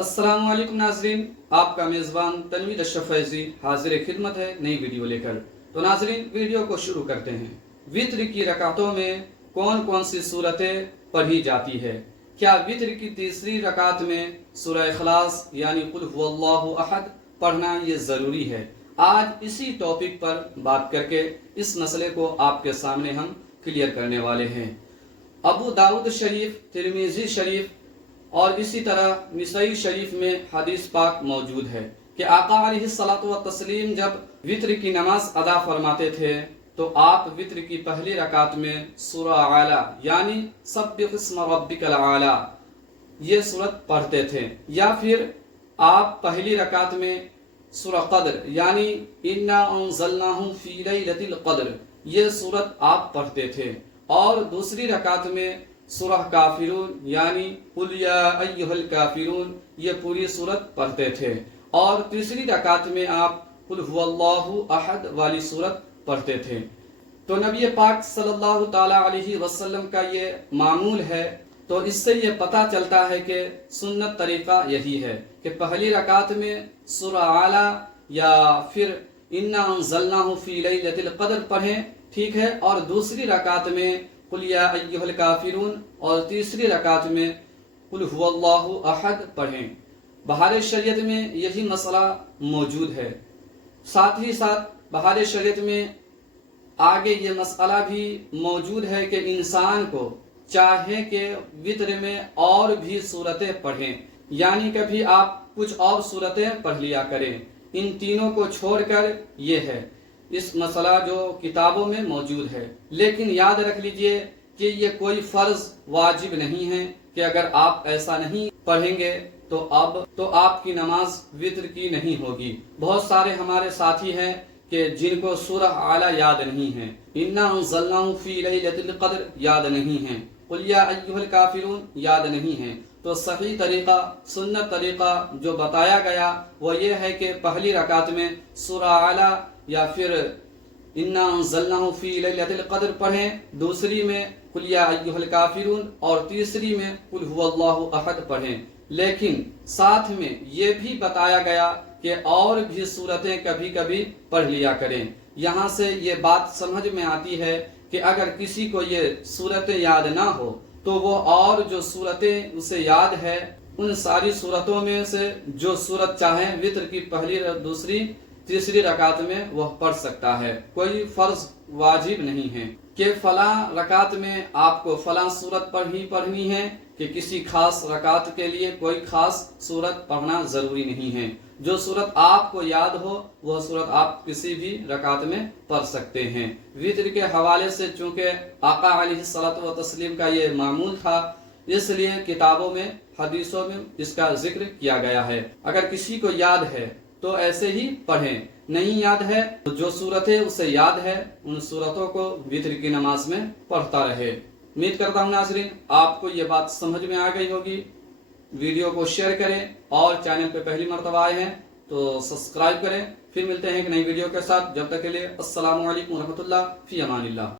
السلام علیکم ناظرین، آپ کا میزبان تنویر اشرف فیضی حاضر خدمت ہے نئی ویڈیو لے کر۔ تو ناظرین، ویڈیو کو شروع کرتے ہیں۔ وتر کی رکعتوں میں کون کون سی صورتیں پڑھی جاتی ہے؟ کیا وتر کی تیسری رکعت میں سورہ اخلاص یعنی قل هو اللہ احد پڑھنا یہ ضروری ہے؟ آج اسی ٹاپک پر بات کر کے اس مسئلے کو آپ کے سامنے ہم کلیئر کرنے والے ہیں۔ ابو داؤد شریف، ترمذی شریف اور اسی طرح نسائی شریف میں حدیث پاک موجود ہے کہ آقا علیہ الصلوۃ والتسلیم جب وتر کی نماز ادا فرماتے تھے تو آپ وتر کی پہلی رکعت میں سورہ اعلیٰ یعنی سبح اسم ربک الاعلیٰ یہ سورت پڑھتے تھے، یا پھر آپ پہلی رکعت میں سورہ قدر یعنی انا انزلناہ فی لیلۃ القدر یہ سورت آپ پڑھتے تھے، اور دوسری رکعت میں سورہ کافرون یعنی قل یا ایھا الکافرون یہ پوری سورت پڑھتے تھے، اور تیسری رکعت میں آپ قل هو اللہ احد والی سورت پڑھتے تھے۔ تو نبی پاک صلی اللہ تعالی علیہ وسلم کا یہ معمول ہے، تو اس سے یہ پتہ چلتا ہے کہ سنت طریقہ یہی ہے کہ پہلی رکعت میں سورہ اعلیٰ یا پھر انا انزلناہ فی لیلۃ القدر پڑھیں، ٹھیک ہے، اور دوسری رکعت میں قل یا ایھا الکافرون اور تیسری رکعت میں قل هو اللہ احد پڑھیں۔ بہار شریعت میں یہی مسئلہ موجود ہے، ساتھ ہی ساتھ بہار شریعت میں آگے یہ مسئلہ بھی موجود ہے کہ انسان کو چاہے کہ وتر میں اور بھی صورتیں پڑھیں، یعنی کبھی آپ کچھ اور صورتیں پڑھ لیا کریں، ان تینوں کو چھوڑ کر یہ ہے اس مسئلہ جو کتابوں میں موجود ہے۔ لیکن یاد رکھ لیجئے کہ یہ کوئی فرض واجب نہیں ہے کہ اگر آپ ایسا نہیں پڑھیں گے تو آپ کی نماز وتر کی نہیں ہوگی۔ بہت سارے ہمارے ساتھی ہیں کہ جن کو سورہ اعلیٰ یاد نہیں ہے، انا انزلناہ فی لیلۃ القدر یاد نہیں ہے، قل یا ایھا الکافرون یاد نہیں ہے۔ تو صحیح طریقہ، سنت طریقہ جو بتایا گیا وہ یہ ہے کہ پہلی رکعت میں سورہ اعلیٰ یا پھر انا انزلناہ فی لیلۃ القدر پڑھیں، دوسری میں قل یا ایھا الکافرون اور تیسری میں قل هو اللہ احد پڑھیں۔ لیکن ساتھ میں یہ بھی بتایا گیا کہ اور بھی صورتیں کبھی کبھی پڑھ لیا کریں۔ یہاں سے یہ بات سمجھ میں آتی ہے کہ اگر کسی کو یہ صورتیں یاد نہ ہو تو وہ اور جو صورتیں اسے یاد ہے ان ساری صورتوں میں سے جو صورت چاہیں وتر کی پہلی، دوسری، تیسری رکعت میں وہ پڑھ سکتا ہے۔ کوئی فرض واجب نہیں ہے کہ فلاں رکعت میں آپ کو فلاں صورت پڑھنی ہے، کہ کسی خاص رکعت کے لیے کوئی خاص صورت پڑھنا ضروری نہیں ہے۔ جو صورت آپ کو یاد ہو وہ صورت آپ کسی بھی رکعت میں پڑھ سکتے ہیں۔ وتر کے حوالے سے چونکہ آقا علیہ الصلوۃ والتسلیم کا یہ معمول تھا، اس لیے کتابوں میں، حدیثوں میں اس کا ذکر کیا گیا ہے۔ اگر کسی کو یاد ہے تو ایسے ہی پڑھیں، نہیں یاد ہے تو جو صورتیں اسے یاد ہے ان صورتوں کو وتر کی نماز میں پڑھتا رہے۔ امید کرتا ہوں ناظرین آپ کو یہ بات سمجھ میں آ گئی ہوگی۔ ویڈیو کو شیئر کریں اور چینل پہ پہلی مرتبہ آئے ہیں تو سبسکرائب کریں۔ پھر ملتے ہیں ایک نئی ویڈیو کے ساتھ، جب تک کے لیے السلام علیکم ورحمۃ اللہ، فی امان اللہ۔